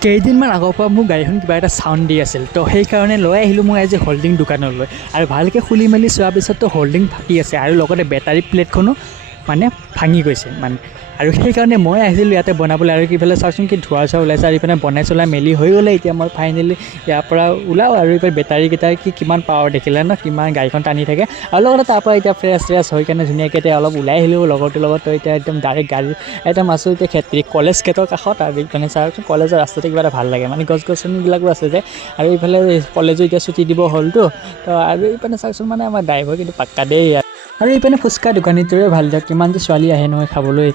কেইদিনমান আগৰ পৰা মোৰ গাড়ীখন কিবা এটা চাউণ্ড দি আছিল তো সেইকাৰণে লৈ আহিলোঁ মই আজি হল্ডিং দোকানলৈ আৰু ভালকৈ খুলি মেলি চোৱাৰ পিছততো হল্ডিং ফাটি আছে আৰু লগতে বেটাৰী প্লেটখনো মানে ভাঙি গৈছে মানে আৰু সেইকাৰণে মই আহিছিলোঁ ইয়াতে বনাবলৈ আৰু কিফালে চাওকচোন কি ধোঁৱা চোৱা ওলাইছে আৰু ইপিনে বনাই চলাই মেলি হৈ গ'লে এতিয়া মই ফাইনেলি ইয়াৰ পৰা ওলাওঁ আৰু এইফালে বেটাৰীকেইটা কিমান পাৱাৰ দেখিলে ন কিমান গাড়ীখন টানি থাকে আৰু লগতে তাৰ পৰা এতিয়া ফ্ৰেছ হৈ কেনে ধুনীয়াকৈ এতিয়া অলপ ওলাই আহিলোঁ লগৰটোৰ লগত তো এতিয়া একদম ডাইৰেক্ট গাড়ী একদম আছোঁ এতিয়া খেতি কলেজ গেটৰ কাষত আৰু মানে চাওকচোন কলেজৰ ৰাস্তাতে কিবা এটা ভাল লাগে মানে গছ গছনিবিলাকো আছে যে আৰু এইফালে কলেজো এতিয়া ছুটি দিব হ'লতো তো আৰু এইপিনে চাওকচোন মানে আমাৰ ড্ৰাইভাৰ কিন্তু পাক্কা দেই আৰু এইপিনে ফুচকা দোকানীটোৰে ভাল দিয়ক কিমান যে ছোৱালী আহে নহয় খাবলৈ